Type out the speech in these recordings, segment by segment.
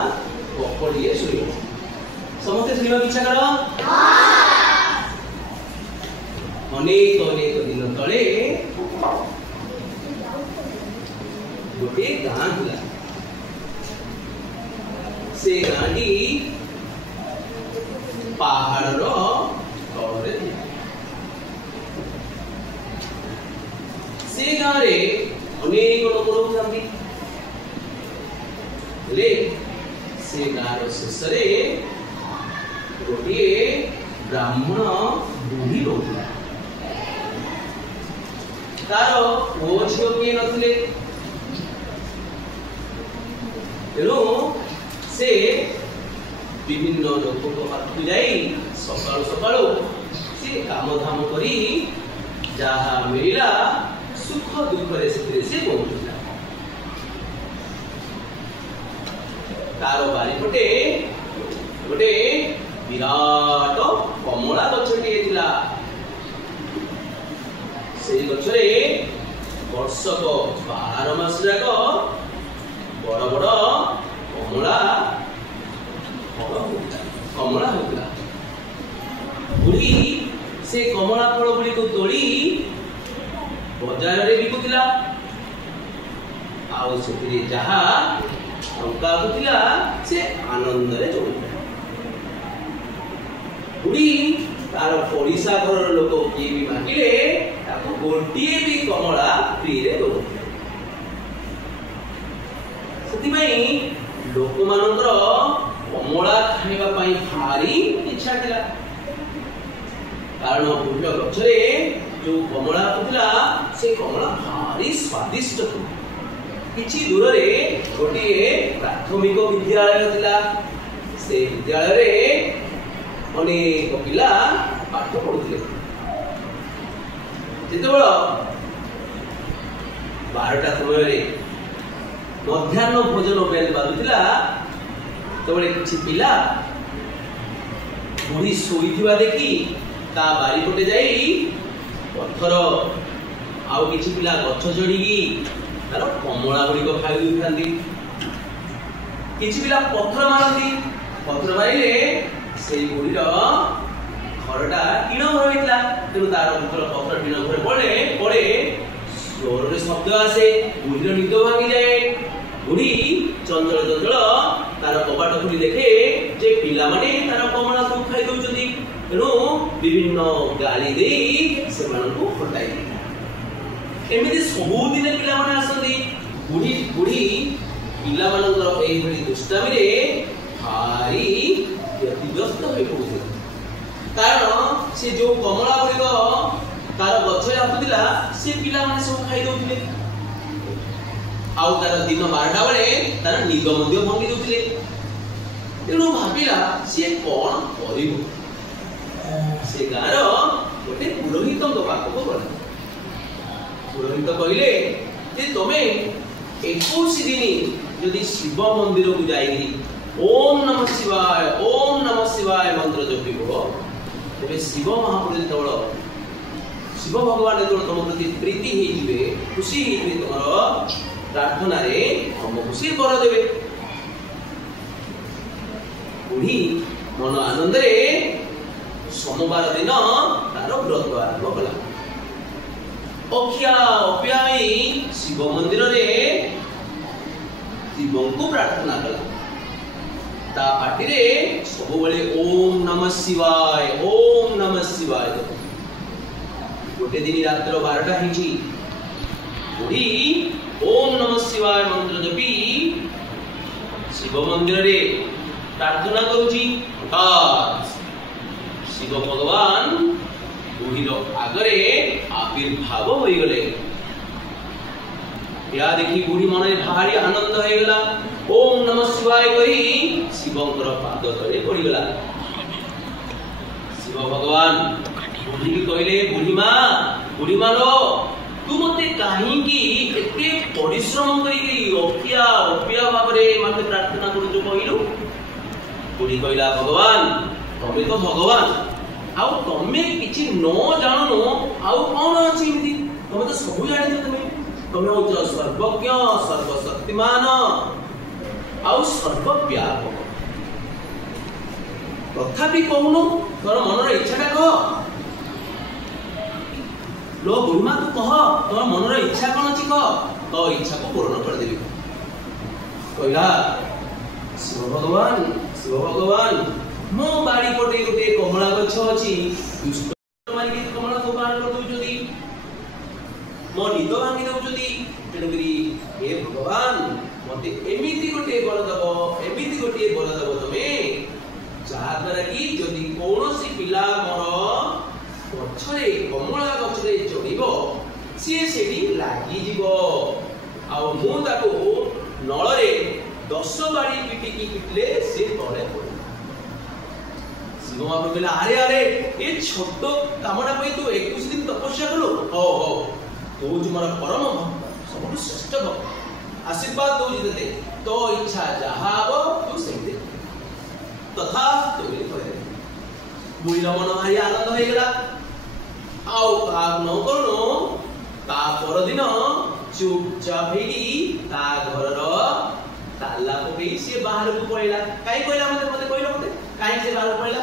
पड़िए शुरू समस्त शुणा इच्छा कर अनेक अनेक दिन तले गोटे गाँ था से गाँटी पहाड़ तले से गाँव अनेक लोक रोकती से गाँव शेष गोटे ब्राह्मण बुढ़ी रोकला तार पुओ झील किए नथिले तेणु से विभिन्न लोक पाखु जाई सकाळु सकाळु से काम धाम करी जहा मिला सुख दुख से पहुंचला तार बारीपटे गोटे विराट कमला गछटिए थिला से गछरे वर्षक 12 मास जाक बड़ बड़ कमला होता बुढ़ी से कमला फल गुड़ी को तोड़ी बाजार रे बिकुतिला आउ से जहा टंका होतिला से आनंद रे चलुता बुढ़ी तार पड़िशा घर लोक किए भी मांगिले ताको गोटिए भी कमला फ्री रे दो सेतिबाई लोक मानकर कमला खाइबा पई भारी इच्छा थिला कारण बुढ़ गछरे जो कमला होतिला से कमला भारी स्वादिष्ट थिला किछि दूर रे गोटे प्राथमिक विद्यालय थिला से विद्यालय रे अनेक पिला पाठ पढ़ुଥିଲେ जेतेबेला 12टा समय मध्याह्न भोजन बेल बाजुला तबले किछि पिला बुढ़ी सोईथिबा देखी ता बारी पटे जाई पत्थर आउ किछि पिला गछ चढ़ी तार कमला गुड़ी को खाई देखांती किछि पिला पत्थर मारती पत्थर मारिले से बुढ़ीर घरटा टीण घर होता तेणु तार पुत्र पत्थर टीण घर पड़े पड़े स्वर शब्द आसे बुढ़ीर निद भांगी जाए बुढ़ी चंचल चंचल तार कबाट खुली देखे जे पिला माने तार कमला को खाई दउचंदी तेणु विभिन्न गाली दे से मानकु हटाई एमिति सबु दिन पिला माने आसंदी बुढ़ी बुढ़ी पिला मानकर एई भली दुष्टामी रे भारी व्यतिग्रस्त हो पड़े कारण से जो कमला गुड़िक तार गछरे आସୁଥିଲା से पिला माने सब खाई दउथिले आउ तार दिन 12टा बेले तार निद मध्य भंगी दउथिले तेणु भाबिला से कोन करिवो से गार गोटे पुरोहित पाखक गला पुरोहित कहले जे तमे 21 दिन यदि शिव मंदिर को जाई ओम नमः शिवाय मंत्र जपिबो तबे शिव महापुरुष तवळ शिव भगवान जो तुम प्रति प्रीति हेइबे खुशी हेइबे तमरो प्रार्थना रे हम खुशी कर देबे बुढ़ी मन आनंद रे सोमवार दिन तार व्रत आरंभ कला अखिया अप्याई शिव मंदिर रे शिव को प्रार्थना कला ता पाटी रे सब बेले ओम नमः शिवाय गोटे दिन रात्र 12टा हिची बुढ़ी ओम नमः शिवाय मंत्र जपी शिव मंदिर रे प्रार्थना करूची शिव भगवान बुढ़ीर आगरे आविर्भाव हो गले या देखी बुढ़ी मन में भारी आनंद हो गला ओम नमः शिवाय करी शिवंकर पाद तले पड़ी गला शिव भगवान बुढ़ी की कहले बुढ़ी मां रो तू मते काहे की एते परिश्रम करी अखिया अपिया भाबरे मते प्रार्थना करू जो कहिलु बुढ़ी कहला भगवान तमे तो भगवान आउ तमे किछि न जानो आउ कोन अछि इति तमे तो सब जानि तमे तमे हो सर्वज्ञ सर्वशक्तिमान आउ सर्वव्यापक तथापि कहून तोर मनर इच्छाटा कह लो बुढ़ीमा तू कह तोर मनर इच्छा कौन अच्छी कह तो इच्छा को पूर्ण कर देबी कहला शिव भगवान मो बाड़ी पटे गोटे कमला गछ अछि दुष्ट मारी कमला तो बाहर कर दउ जदी मो निद भांगी दउ जदी तेणुकरी हे भगवान मते एमिति गोटे बल दब तमे जहा द्वारा कि जदि कौनसी पिला मोर गछरे कमला गछरे चढ़िबो सी सेठी लागि जीवो आ मु ताको नळरे 10 बाड़ी पिटिले से तळे पड़े शिव महाप्रभु कहला अरे ए छोट कामटा पई तू 21 दिन तपस्या कलो हो तू तुमरा परम भक्त सब श्रेष्ठ भक्त आशीर्वाद दो जिते तो इच्छा जहा हो तू सेते तथा तू करे बुढ़ीर मन भारी आनंद हो गला आउ का न करो ता परदिन चुपचाप हेगी ता घरर ताला पकई से बाहर को पळेला काई कहला मते कहलो मते काई से बाहर पळेला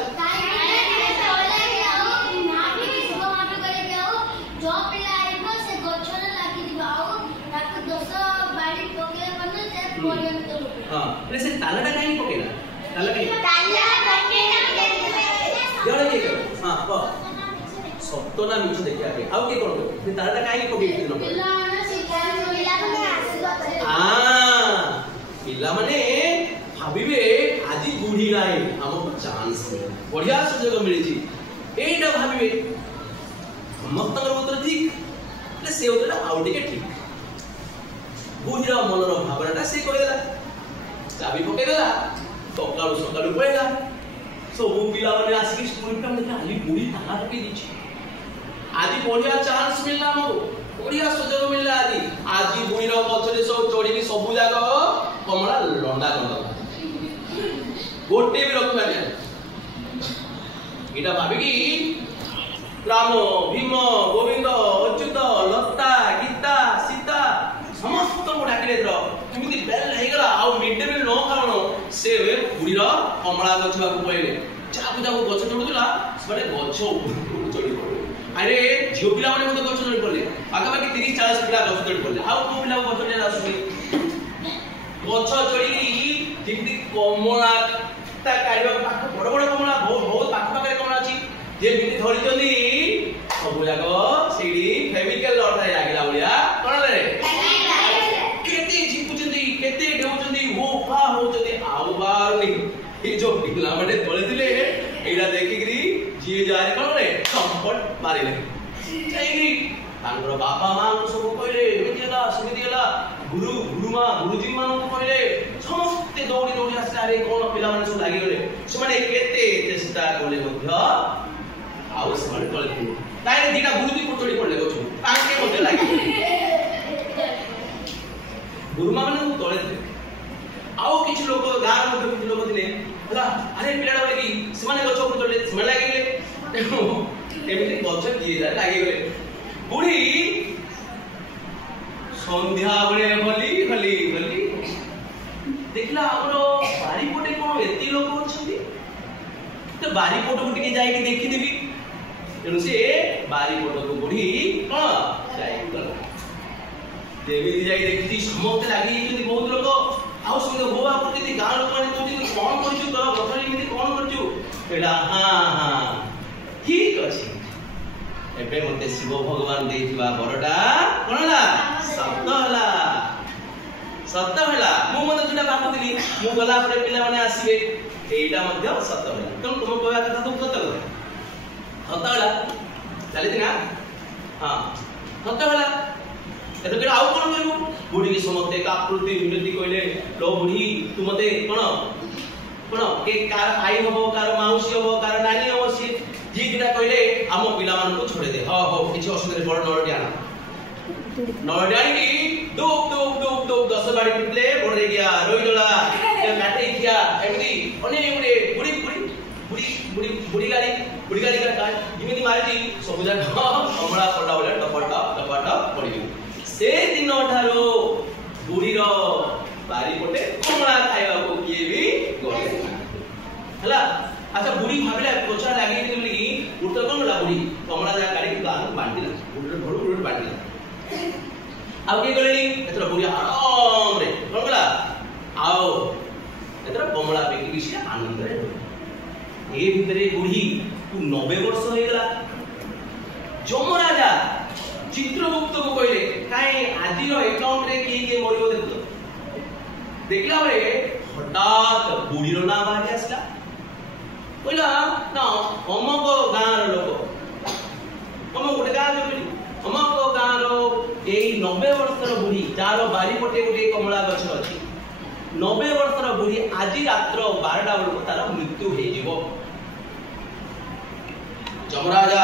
जो पिला आइबो से गछर लागि दिबाओ ताको 10 बाड़ी पके बने से पर्यंत हां से तालाटा काई पकेला ताला पकेला जण के हां प सत्तोना मिछ देखिया के आउ के कोन से तालाटा काई पकेई न पिला माने भाबिबे आज बुढ़ी नाई हमको चांस बढ़िया सुयोग मिली एटा भाबिबे समस्त उत्तर ठीक से उत्तर आउ टिके ठीक बुढ़ीर मनर भावनाटा से कहदेला चाबी पकेदेला सकाळु पळेला सब पिला माने आसिक स्कूल पे देखा आज बुढ़ी ताला पके दिछि आज बढ़िया चांस मिलला हमको बढ़िया सुयोग मिलला आज बुढ़ीर पछरे सब चढ़ी सब जाग कमला लंडा कर गोटे भी रख माने एटा भाबिकी राम भीम गोविंद अच्युत लता गीता सीता समस्त को डाकिले केमिति बेल हेगला आ मिड डे मील न कारण से बुढ़ीर कमला गछ को पहिले चाकू गछ चढ़ुला माने गछ चढ़ी पड़े अरे झियो पिला माने मते गछ चढ़ी पड़ले आगा बाकी 30 40 पिला गछ चढ़ी पड़ले आ को पिला गछ चढ़ी आसुनी गछ चढ़ी जेमति कमला ता काढिबा पाख बड़ बड़ कमला बहुत पाख पाखरे कमला अछि जे मिति धरिचंदी सब जाको सेडी फेविकल लटाई लागिला बलिया कोन रे केते जिपुचंदी केते ढेउचंदी हो फा होचंदी आउ बार नहीं ए जो पिला माने तळे दिले एडा देखिग्री जे जारे कोन रे संपट मारिले जाईग्री तांगर बापा मां सब कहले एमितिला सुमितिला गुरुमा गुरुजी मान कहले समस्त दौड़ी आसले अरे कोन पिला माने सब लागि गले से माने केते चेष्टा करले मध्य आउ से माने तळे ताई दिटा गुरुजी पुटड़ी पड़ले गछ ताके मते लागि गुरुमा माने तळे आउ किछ लोक गार मते किछ लोक दिले हला अरे पिलाडा बोले कि से माने गछ पुटड़ी से माने लागि गले एमिति गछ दिए जा लागि गले बुढ़ी संध्या बेले हली देखला हमरो बारी पोटे कोन एती लोक अछंती तो बारी पोटो को टिके जाई के देखि देबी तेनु से बारी पोटो को बुढ़ी कोन जाई गला देवी दी जाई देखि समस्त लागि जति बहुत लोक आउ संगे होवा प्रति गां लोक माने तू कोन करछु तोर बथरी मिति कोन करछु एडा हां ठीक अछि एबे मते शिव भगवान देथिबा बरडा कोनला सत्य होला मु मते जुटा बापु दिली मु गला परे पिला माने आसीबे एटा मध्ये सत्य होला तुम कहया कथा तुम सत्य होला चली दिना हां सत्य होला एतो के आउ कोन करबो बुढ़ी के समते काकृति विनती कहले लो बुढ़ी तू मते कोन के कार आई हबो कार माउसी हबो कार नानी हबो सी जी दिना कहले हम पिला मान को छोड़े दे हो किछ असुविधा बड़ नरडी आना नरडी की दुब 10 बाड़ी पिटले बड़े गया रोई डोला के काटे किया एमदी अने उडे बुढ़ी गाड़ी का काट इमिति मारती सब जगह कमला पड़ा बोले टपटा पड़ी से दिन ठारो बुढ़ीर ବାରିପଟେ କମଳା ଖାଇବାକୁ କିଏ ବି ଗଲେ ହେଲା। ଆଚ୍ଛା ବୁଢୀ ଭାବିଲା ପଛା ଲାଗିଛି ବୋଲି ଉତ୍ତର କଣ ହେଲା ବୁଢୀ କମଳା ଯାହା କାଢିକି ଗାଁକୁ ବାଣ୍ଟିଲା ଘରୁ ବାଣ୍ଟିଲା। ଆଉ କିଏ ଗଲେଣି ଏଥର ବୁଢୀ ଆରାମରେ କଣ କଲା ଆଉ ଏଥର କମଳା ବିକିକି ସେ ଆନନ୍ଦରେ ଏ ଭିତରେ ବୁଢୀ 90 ବର୍ଷ ହେଇଗଲା। ଯମରାଜା ଚିତ୍ରଗୁପ୍ତକୁ କହିଲେ କାଇଁ ଆଜିର ଏକାଉଣ୍ଟରେ କିଏ ମରିବ ଦେଖୁଛ। ଦେଖିଲା ବେଳେ ହଠାତ୍ ବୁଢୀର ନାଁ ବାହାରି ଆସିଲା। କହିଲା ନା ଅମକ ଗାଁର ଲୋକ ଗୋଟେ ଗାଁ ଯୋଉଠି ଅମକ ଗାଁର ଏଇ 90 ବର୍ଷର ବୁଢୀ ଯାହାର ବାରିପଟେ ଗୋଟେ କମଳା ଗଛ ଅଛି 90 ବର୍ଷର ବୁଢୀ ଆଜି ରାତ୍ର 12ଟା ବେଳକୁ ତାର ମୃତ୍ୟୁ ହେଇଯିବ। ଯମରାଜା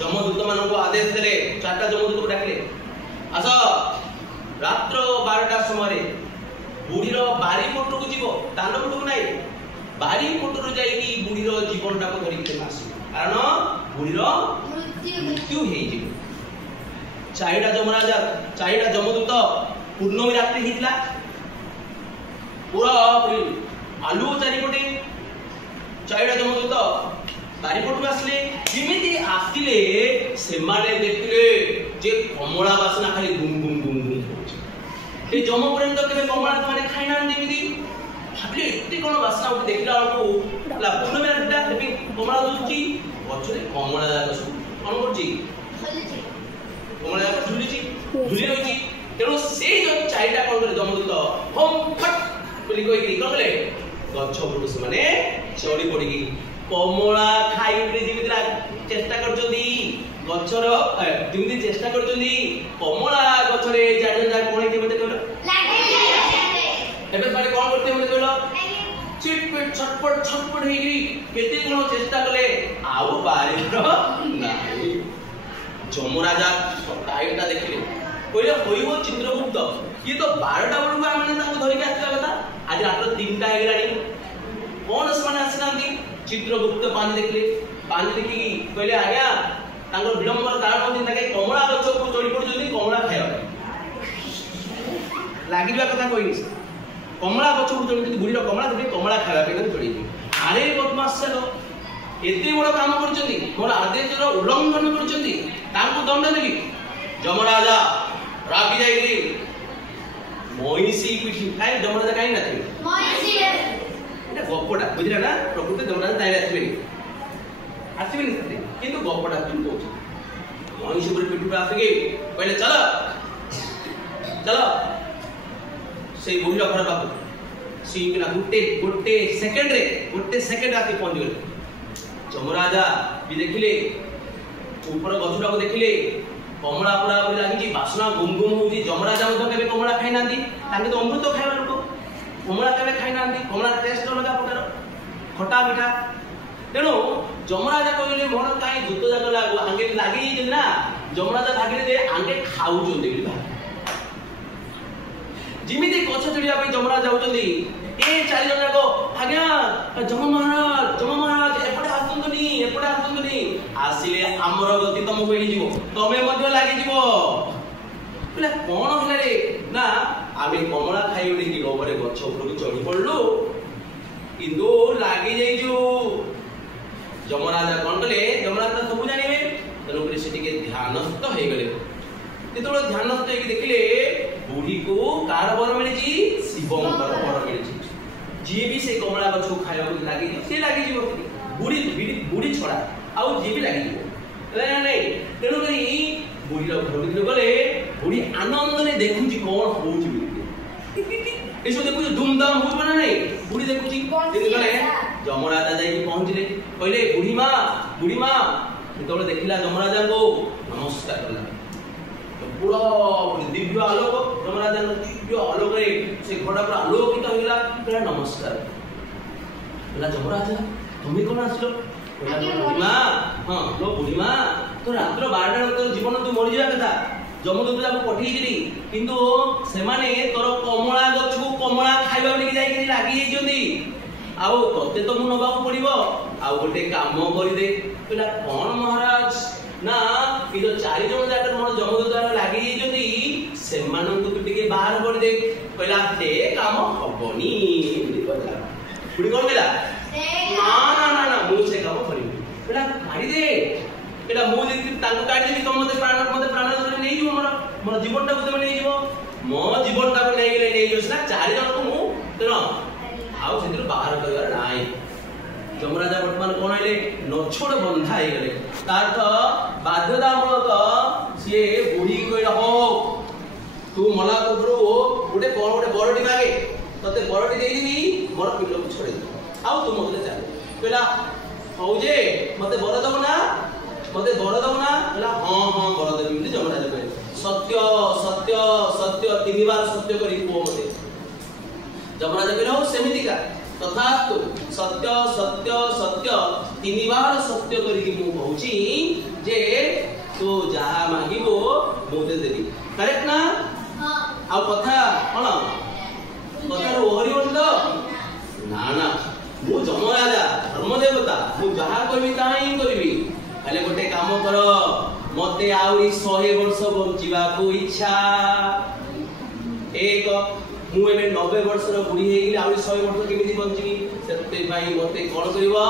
ଯମଦୂତ ମାନଙ୍କୁ ଆଦେଶ ଦେଲେ 4ଟା ଯମଦୂତକୁ ଡାକିଲେ ଆସ ରାତ୍ର 12ଟା ସମୟରେ ବୁଢୀର ବାରିପଟକୁ ଯିବ ଦାଣ୍ଡପଟକୁ ନାହିଁ ବାରିପଟରୁ ଯାଇକି ବୁଢୀର ଜୀବନଟାକୁ ଧରିକି ଆସିବ କାରଣ ବୁଢୀର ମୃତ୍ୟୁ ହେଇଯିବ। 4ଟା ଯମଦୂତ ପୂର୍ଣ୍ଣମୀ ରାତ୍ରି ହେଇଥିଲା ପୁରା ଆଲୁଅ ଚାରିପଟେ 4ଟା ଯମଦୂତ ବାରିପଟକୁ ଆସିଲେ ଯେମିତି ଆସିଲେ ସେମାନେ ଦେଖିଲେ ଯେ କମଳା ବାସନା ଖାଲି ଗୁମ ଗୁମ ଗୁମ ଗୁମ କରୁଛି। ଏ ଯମ ପର୍ଯ୍ୟନ୍ତ କେବେ କମଳା ସେମାନେ ଖାଇନାହାନ୍ତି ଏମିତି ଭାବିଲେ ଏତେ କଣ ବାସନା ଗୋଟେ ଦେଖିଲା ବେଳକୁ କମଳା ଧରୁଛି ଗଛରେ କମଳା ଯାକ ସବୁ କଣ କରୁଛି କମଳା ଯାକ ଝୁଲି ରହିଛି। ତେଣୁ ସେଇ ଯୋଉ 4ଟା କଣ କଲେ ଯମଦୂତ ହୋମ ଫଟ୍ ବୋଲି କହିକି କଣ କଲେ ଗଛ ଉପରକୁ ସେମାନେ ଚଢି ପଡିକି କମଳା ଖାଇବାକୁ ଯେମିତି ଚେଷ୍ଟା କରୁଛନ୍ତି ଗଛର ଯେମିତି ଚେଷ୍ଟା କରୁଛନ୍ତି କମଳା ଗଛରେ କଣ ହେଇଛି ମତେ କହିଲ ଏବେ ସେମାନେ କଣ କରୁଥିଲେ ମତେ କହିଲ ଚିଟପିଟ ଛଟପଟ ହେଇକି କେତେ କଣ ଚେଷ୍ଟା କଲେ ଆଉ ବାରିର ନାହିଁ। ଯମରାଜା ଟାଇମଟା ଦେଖିଲେ କହିଲେ ହୋଇବ ଚିତ୍ରଗୁପ୍ତ ଇଏ ତ 12ଟା ବେଳକୁ ଆମେ ତାଙ୍କୁ ଧରିକି ଆସିବା କଥା ଆଜି ରାତ୍ର 3ଟା ହେଇଗଲାଣି କଣ ସେମାନେ ଆସିନାହାନ୍ତି। ଚିତ୍ରଗୁପ୍ତ ପାଣି ଦେଖିଲେ ପାଣି ଦେଖିକି କହିଲେ ଆଜ୍ଞା ତାଙ୍କର ବିଳମ୍ବର କାରଣ ହଉଛି ତାଙ୍କେ କମଳା ଗଛ ଉପରୁ ଚଢି ପଡୁଛନ୍ତି କମଳା ଖାଇବା ଲାଗିଯିବା କଥା କହିନି କମଳା ଗଛ ଉପରୁ ଚଢୁଛନ୍ତି ବୁଢୀର କମଳା ଧରି କମଳା ଖାଇବା ପାଇଁ ଚଢିଯିବେ। ଆରେ ବଦମାସ ଏତେ ବଡ କାମ କରୁଛନ୍ତି ମୋର ଆଦେଶର ଉଲ୍ଲଂଘନ କରୁଛନ୍ତି ତାଙ୍କୁ ଦଣ୍ଡ ଦେବି। ଯମରାଜା ରାଗି ଯାଇକି ମଇଁଷି ପିଠି କାହିଁ ଯମରାଜା କାହିଁ ନଥିବେ ଗପଟା ବୁଝିଲା ନା ପ୍ରକୃତି ଯମରାଜା ତାହେଲେ ଆସିବେନି କିନ୍ତୁ ଗପଟା କହୁଛି ମଇଁଷି ଉପରେ ପିଠି ଆସିକି କହିଲେ ଚାଲ ସେଇ ବୁଢୀର ଘର ପାଖକୁ ସିନା ଗୋଟେ ସେକେଣ୍ଡ ଆସି ପହଞ୍ଚିଗଲେ। ଯମରାଜା ବି ଦେଖିଲେ ଉପର ଗଛଟାକୁ ଦେଖିଲେ କମଳା ପୁରା ଲାଗିଛି ବାସ୍ନା ଗୁମ ଗୁମ ହଉଛି। ଯମରାଜା ମଧ୍ୟ କେବେ କମଳା ଖାଇନାହାନ୍ତି ତାଙ୍କେ ତ ଅମୃତ ଖାଇବା ଲୋକ କମଳା କେବେ ଖାଇନାହାନ୍ତି କମଳା ଟେଷ୍ଟ ଅଲଗା ପ୍ରକାର ଖଟା ମିଠା। ତେଣୁ ଯମରାଜା କହିଲେ ମୋର କାହିଁ ଦୂତ ଯାକ ଆଙ୍ଗେ ଲାଗିଯାଇଛି ନା ଯମରାଜା ଭାବିଲେ ଯେ ଆଙ୍ଗେ ଖାଉଛନ୍ତି ଯେମିତି ଗଛ ଚଢିବା ପାଇଁ ଯମରାଜ ଯାଉଛନ୍ତି ଏ 4 ଜଣ ଯାକ ଆଜ୍ଞା ଯମ ମହାରାଜ ଏପଟେ ଆସନ୍ତୁନି ଆସିଲେ ଆମର ଗତି ତମକୁ ହେଇଯିବ ତମେ ମଧ୍ୟ ଲାଗିଯିବ। କଣ ହେଲା ରେ ନା ଆମେ କମଳା ଖାଇ ଉଠିକି ଲୋଭରେ ଗଛ ଉପରକୁ ଚଢି ପଡିଲୁ କିନ୍ତୁ ଲାଗି ଯାଇଛୁ। ଯମରାଜା କଣ କଲେ ଯମରାଜା ସବୁ ଜାଣିବେ ତେଣୁକରି ସେ ଟିକେ ଧ୍ୟାନସ୍ଥ ହେଇଗଲେ। ଯେତେବେଳେ ଧ୍ୟାନସ୍ଥ ହେଇକି ଦେଖିଲେ ବୁଢୀକୁ କାହାର ବର ମିଳିଛି ଶିବଙ୍କର ବର ମିଳିଛି। ଯିଏ ବି ସେ କମଳା ଗଛକୁ ଖାଇବାକୁ ଲାଗିଯିବ ସେ ଲାଗିଯିବ ବୁଢୀ ଛଡା ଆଉ ଯିଏ ବି ଲାଗିଯିବ ନାଇଁ। ତେଣୁକରି ବୁଢୀର ଘର ଭିତରକୁ ଗଲେ ବୁଢୀ ଆନନ୍ଦରେ ଦେଖୁଛି କଣ ହଉଛି ଏସବୁ ଦେଖୁଛି ଧୁମଧାମ ହଉଛି ନା ନାଇଁ ବୁଢୀ ଦେଖୁଛି। ଗଲେ ଯମରାଜା ଯାଇକି ପହଞ୍ଚିଲେ କହିଲେ ବୁଢୀ ମା ଯେତେବେଳେ ଦେଖିଲା ଯମରାଜାଙ୍କୁ ନମସ୍କାର କଲା ପୁରା ଦିବ୍ୟ ଆଲୋକ ଯମରାଜାଙ୍କ ଦିବ୍ୟ ଆଲୋକରେ ସେ ଘରଟା ପୁରା ଆଲୋକିତ ହେଇଗଲା। କହିଲା ନମସ୍କାର କହିଲା ଯମରାଜା ତମେ କଣ ଆସିଲ ବୁଢୀ ମା ତ ରାତ୍ର 12ଟା ତୋର ଜୀବନ ତୁ ମରିଯିବା କଥା ଯମଦୂତ ଯାକୁ ପଠେଇଥିଲି କିନ୍ତୁ ସେମାନେ ତୋର କମଳା ଗଛକୁ କମଳା ଖାଇବା ନେଇକି ଯାଇକି ଲାଗି ଯାଇଛନ୍ତି ଆଉ ତତେ ତ ମୁଁ ନବାକୁ ପଡିବ ଆଉ ଗୋଟେ କାମ କରିଦେ। କହିଲା କଣ ମହାରାଜ ନା ଏ ଯୋଉ 4 ଜଣ ଯାକ ମୋର ଯମଦୂତ ଲାଗି ଯାଇଛନ୍ତି ସେମାନଙ୍କୁ ତୁ ଟିକେ ବାହାର କରିଦେ କହିଲା ସେ କାମ ହବନି ବୁଢୀ କଣ କହିଲା ନା ନା ନା ନା ମୁଁ ସେ କାମ କରିବି କହିଲା କାଢିଦେ କହିଲା ମୁଁ ଯଦି ତାଙ୍କୁ କାଢିଦେବି ତ ମତେ ପ୍ରାଣ ଧରି ନେଇଯିବ ମୋର ଜୀବନଟାକୁ ତମେ ନେଇଯିବ ମୋ ଜୀବନଟାକୁ ନେଇଗଲେ ନେଇଯିବ ସିନା 4 ଜଣଙ୍କୁ ମୁଁ ତେଣ ଆଉ ସେଥିରୁ ବାହାର କରିବାର ନାହିଁ ଯମରାଜା ବର୍ତ୍ତମାନ କଣ ହେଲେ ନଛୋଡ ବନ୍ଧା ହେଇଗଲେ ତାର ବାଧ୍ୟତାମୂଳକ ସିଏ ବୁଢୀ କହିଲା ହୋ ତୁ ମଲା ପୂର୍ବରୁ ଗୋଟେ ବରଟି ମାଗେ ତତେ ବରଟି ଦେଇଦେବି ମୋର ପିଲକୁ ଛଡେଇ ଆଉ ତୁ ମତେ ଚାଲ କହିଲା ହଉ ଯେ ମତେ ବର ଦବ ନା କହିଲା ହଁ ବର ଦେବି ବୋଲି ଯମରାଜା କହିଲେ ସତ୍ୟ ସତ୍ୟ ସତ୍ୟ 3 ବାର ସତ୍ୟ କରି କୁହ ମତେ ଯମରାଜା କହିଲେ ହଉ ସେମିତିକା तथास्तु सत्य सत्य सत्य 3 बार सत्य करिकि मु कहूची जे तो जहा मागिबो मोते देबी करेक्ट ना हां आ कथा कोन कथा रो हरि बोल ना ना मु जमराजा धर्म देवता मु जहा करबी ताही करबी खाली गोटे काम कर मते आउरी 100 वर्ष बंचिबा को इच्छा एक मु एबे 90 वर्षर बुढ़ी हे गेली आउरी 100 वर्ष केमिति बंचिबी सेते भाई मते कोन करबो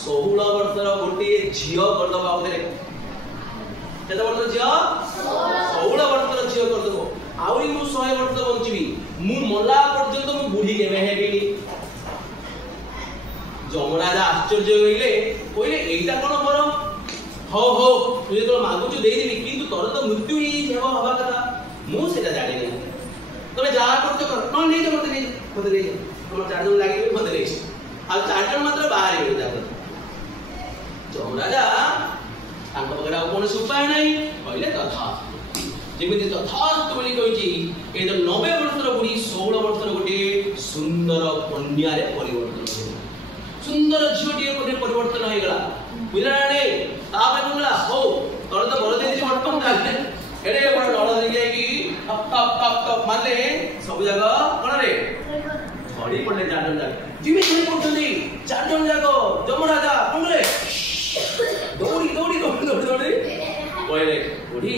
16 वर्षर गोटे झियो कर दबा ओदरे केते वर्ष झियो 16 वर्षर झियो कर दबो आउरी मु 100 वर्ष बंचिबी मु मला पर्यंत मु बुढ़ी केबे हेबिनी जमराजा आश्चर्य होइले कोइले एइटा कोन बर हो तू तो मागुचु देई देबी किंतु तोर तो मृत्यु ही जेबो हवा कथा मु सेटा जानि नै तमे जहा करते कर न नहीं मते नहीं तुम 4 जन लागि मते नहीं आ 4 जन मात्र बाहर हो जा जमराजा तांको बगड़ा कोन उपाय नहीं कहले तथा जेमिति तथा तो बोली कहिची ए तो 90 वर्षर बुढ़ी 16 वर्षर गोटे सुंदर कन्या रे परिवर्तन सुंदर झियोटी कोटे परिवर्तन हो गला बुझला नै तापे कोनला हो तोर तो बड़ देती वर्तन काले एडे बड़ लड़ दे कि टप माने सब जगह कोन रे छड़ी पड़ले 4 जन जाक जिमे छड़ी पड़छंदी 4 जन जाक जमराजा कोन रे दौड़ी कहले बुढ़ी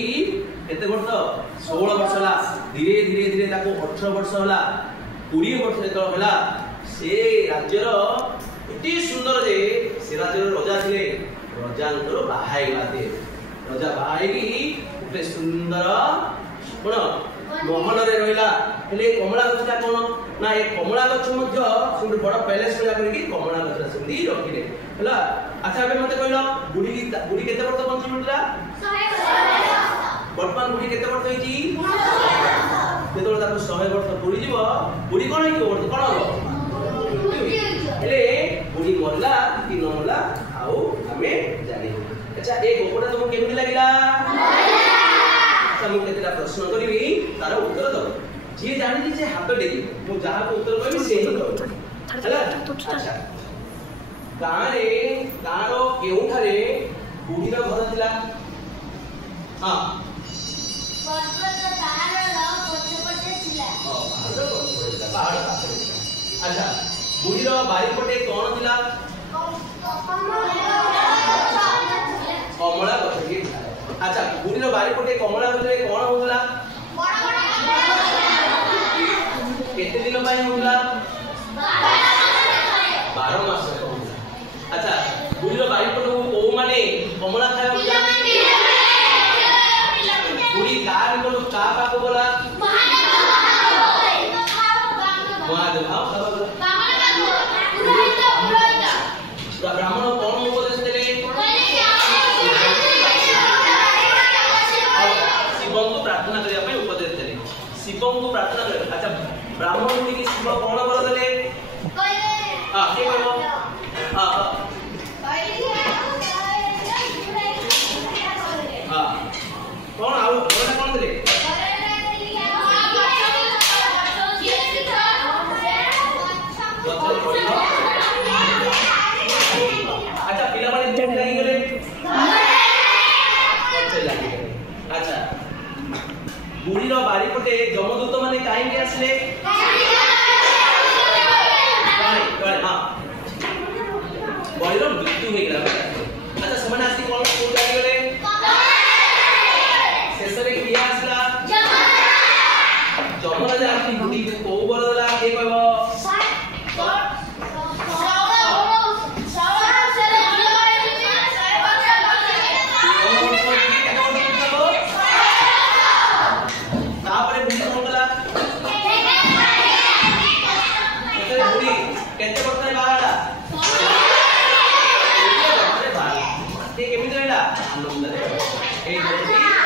केते वर्ष 16 वर्ष होला धीरे धीरे ताको 18 वर्ष होला 20 वर्ष जेतो होला से राज्यर एते सुंदर जे से राज्यर राजा थिले राजांकर बाहाई गाते राजा बाहाई गोटे सुंदर कोन मोहन रे रहिला हेले कमला गछटा कोन ना ए कमला गछ मध्य सुंदर बड़ पैलेस भला करी कमला गछटा सुंदी रखिले हला अच्छा बे मते कहलो बुढ़ी केते वर्ष बंची मिलला 100 वर्तमान बुढ़ी केते वर्ष होईची 100 जेतो ताको 100 वर्ष पूरी जीव बुढ़ी कोन ही वर्ष कोन हो हेले बुढ़ी मरला कि न मरला आउ हमें जानि अच्छा ए गोपटा तुमको केमि लागिला मु केतेटा प्रश्न करिवि तार उत्तर दो जे जानि जे हाथ टेकी मु जहा को उत्तर कहबि से ही दो हला अच्छा गारे गारो केउठारे बुढ़ीर घर थिला हां पर्वत ताहार पछपटे थिला पहाड़ पाछे अच्छा बुढ़ीर बारी पटे कोन थिला कमला गछ के अच्छा बुढ़ीर बारी पटे कमला गछ रे कोन होतला केते दिन पय होतला 12 मास अच्छा बुढ़ीर बारी पटे ओ माने कमला खाय बुढ़ी कार को का पाको बोला महादेव हां ब्राह्मण कौन उपदेश देले शिव को प्रार्थना करिया पे उपदेश देले शिव को प्रार्थना करे अच्छा ब्राह्मण मुनि की शिव कौन कर देले हां के कहबो हां हां कौन आउ कौन देले अच्छा पिला माने देख लागि गले अच्छा बुढ़ी रो बारी पटे जमदूत माने काहे के आसले हां बड़ीरो मृत्यु हे गला अच्छा समान आसी कोन कोन लागि गले शेष रे किया आसला ସେ କେମିତି ରହିଲା ଆନନ୍ଦରେ ଏଇ ଗଛଟି